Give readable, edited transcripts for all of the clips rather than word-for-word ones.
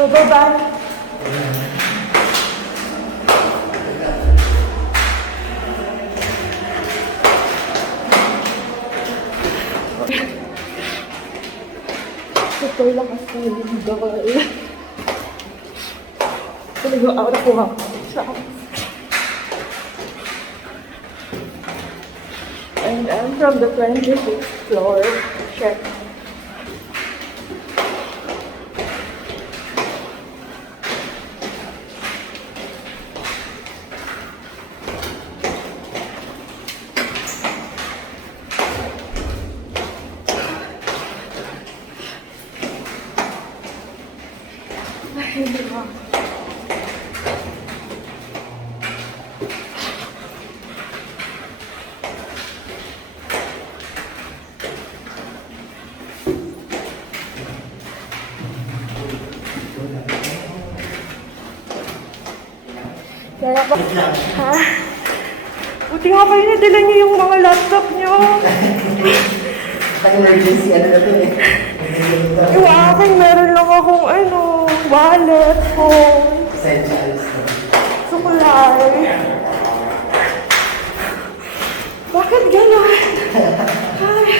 Bababa. Ito lang kasi yung gawal. Talaga ako nakuha ko. And I'm from the 26th floor. Check. Ay, hindi ba? Dala pa. Ha? Buti nga kayo nadala niyo yung mga laptop niyo. Pang-emergency, ano na ito eh. Yung akin, meron lang akong wallet, phone, Essentials. sukulay. Bakit gano'n? Ay.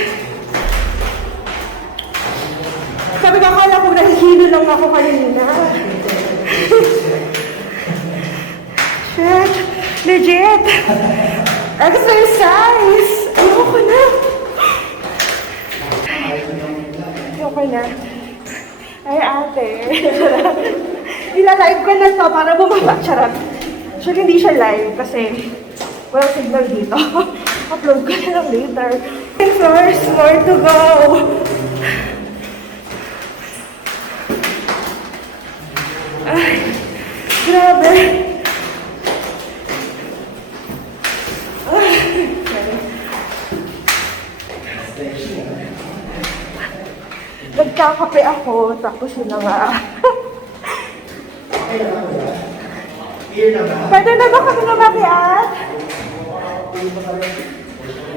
Sabi ko, akala ko nahihilo lang ako kanina. Shit, legit. Exercise. Ayoko na. Ayoko na. Ay, ate. Ilalive ko na to para bumaba. Charot. Sure, hindi siya live kasi walang signal dito. Upload ko na lang later. 10 floors, more to go. Ay, grabe. Ay, nagkakape ako, tapos yun na nga. Pwede na ba kami lumakiat?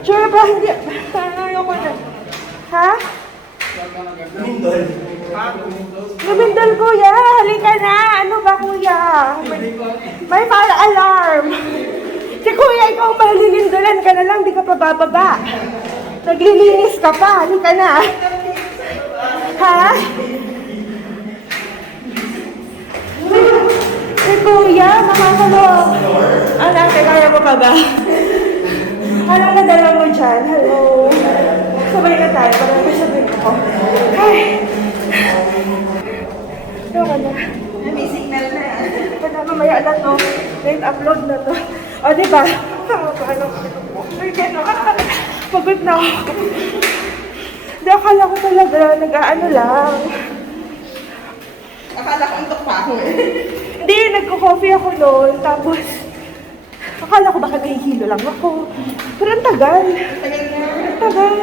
Sure ba? Hindi. Ayoko na. Ha? Lumindol, kuya. Halika na. Ano ba, kuya? May fire alarm. Si kuya, ikaw malilindolan ka na lang. Di ka pa bababa. Naglilinis ka pa. Halika na. Ha? Si kuya, makakalong. Ano, kaya mo pa ba? Anong nadala mo dyan? Hello? Sabay na tayo, para masabihin ako. Ay! Ito ka na. May signal na. Pwede mamaya na to. Late upload na to. O, diba? Paano? Ay, gano'n. Pagod na ako. Hindi, akala ko talaga, nag-ano lang. Akala ko antok pa ako eh. Hindi, nagko-coffee ako noon. Tapos, akala ko baka nahihilo lang ako. Pero ang tagal. Tagal na. Ang tagal.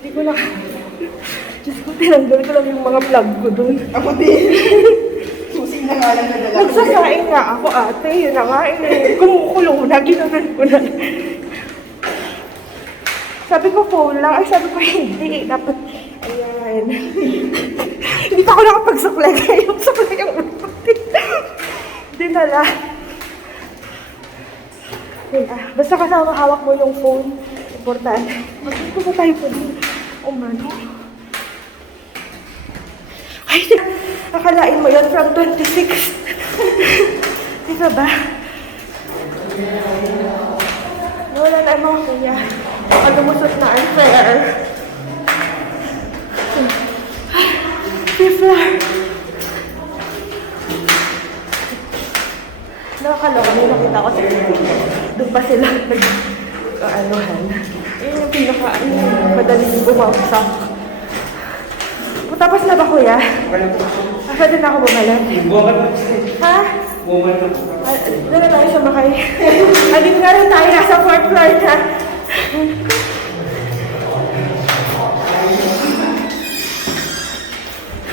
Hindi ko na... Diyos ko, tinanggal ko lang yung mga plug ko doon. Ako din. Susing na nga lang nadala ko. Nagsasaing nga ako, ate. Yun na nga, kumukulong na, ginanon ko na. Sabi ko phone lang. Ay, sabi ko hindi. Dapat, ayan. Hindi pa ako nakapagsuklay. Yung suklay yung ulit. Dinala. Yun, basta kasama hawak mo yung phone. Importante. Magkito ba tayo po din? Oh, mano. Ay, akalain mo yun from 26. Di ba ba? Wala na mga kuya. Pag-umusot na unfair. Fifth floor. Nakakalawa, may nakita ko sa video. Doon pa sila nag-aanohan. Yung pinaka, madaling bumagsak. Tapos na ba, kuya? Pwede na ako bumalik. Ha? Doon na tayo sumakay. Alin nga rin tayo, nasa 4th floor na.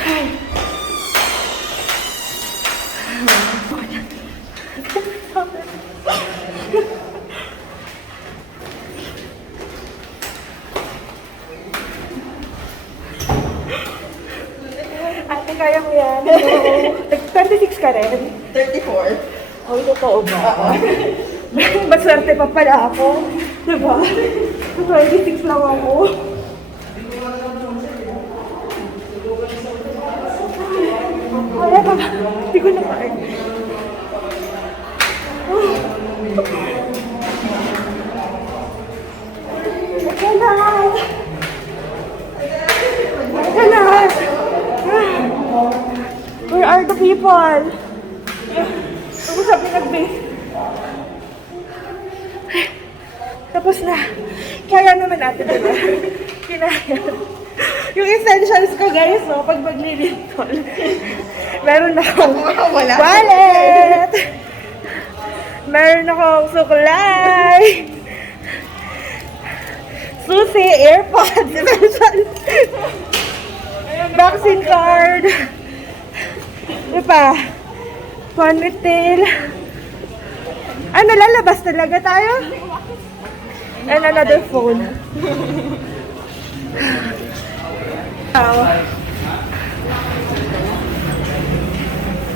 Ay. kaya ko yan. Hello. 26 ka rin? 34. Ay, totoo ba? Maswerte pa pala ako. Diba? 26 lang ako. Kaya pa ba? Hindi ko na kaya. Kailangan! Kailangan! Where are the people? Ako sabi nag-base. Tapos na. Kaya naman natin, diba? Kinaya. Yung essentials ko, guys, no, pag maglilintol. Meron akong wallet. Meron akong suklay. Susi, AirPods, essential. Vaccine card. Ano pa? Ponytail. Ano, lalabas talaga tayo? And another phone. Oh.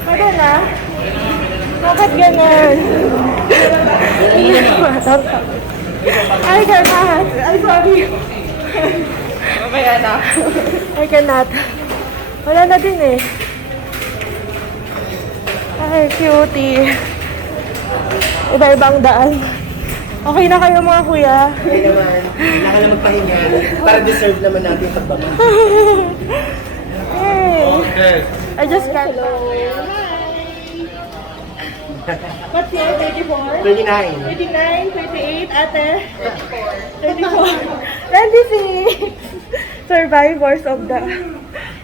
Ano na? Bakit ganun? I cannot. I'm sorry. Mamaya na. I cannot. Wala na din eh. Ay, cutie. Iba-ibang daan. Okay na kayo mga kuya? Okay naman. Kailangan na magpahinga. Para deserve naman natin yung pagbaba. Hey. I just got... What's your 34? 29. 29, 28, ate? 24. 26. Survivors of the...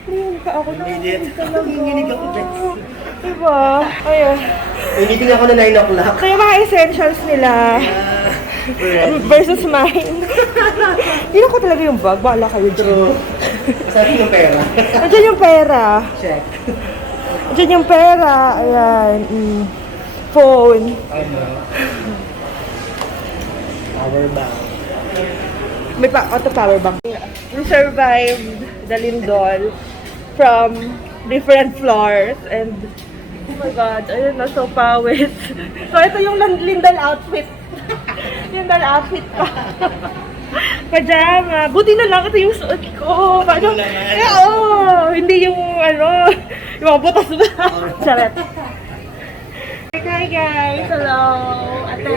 Ayun ka ako na. Immediate. Nanginginig ako, Bex. Diba? Ayun. Hindi ko na ako na 9 o'clock. Kaya mga essentials nila versus mine. Hindi ko talaga yung bag. Bahala kayo dyan. True. Sabi yung pera. Andiyan yung pera. Check. Andiyan yung pera. Ayan. Phone. Ano? Power bank. May power bank. We survived the lindol from different floors and oh my god, ayun na, so pawis. So ito yung lindol outfit. Lindol outfit ko. Pajama. Buti na lang ito yung suot ko. Paano? Hindi yung ano, yung mga butas ba? Charot. Hi guys, hello. Ate,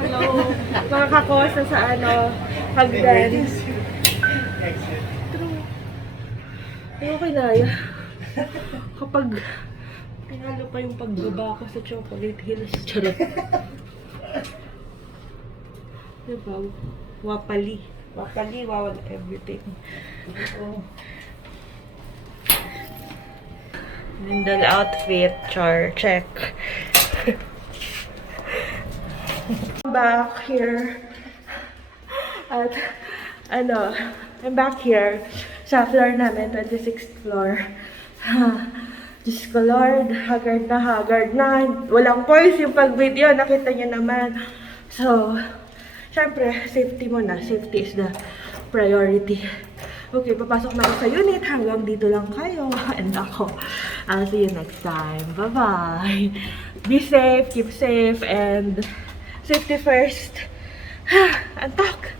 hello. Mga kakosa sa ano, hagdan. Ay, okay na yan. Kapag pinalo pa yung pagbaba ko sa Chocolate Hills. Charot. Diba? Wapali. Wapali, wow, everything. Lindol outfit, char, check. I'm back here at, ano, I'm back here sa floor namin, 26th floor. Diyos ko Lord, haggard na. Walang voice yung pag-video, nakita niyo naman. So, syempre, safety muna. Safety is the priority. Okay, papasok na ako sa unit. Hanggang dito lang kayo. And ako, I'll see you next time. Bye-bye. Be safe, keep safe, and safety first. Antok!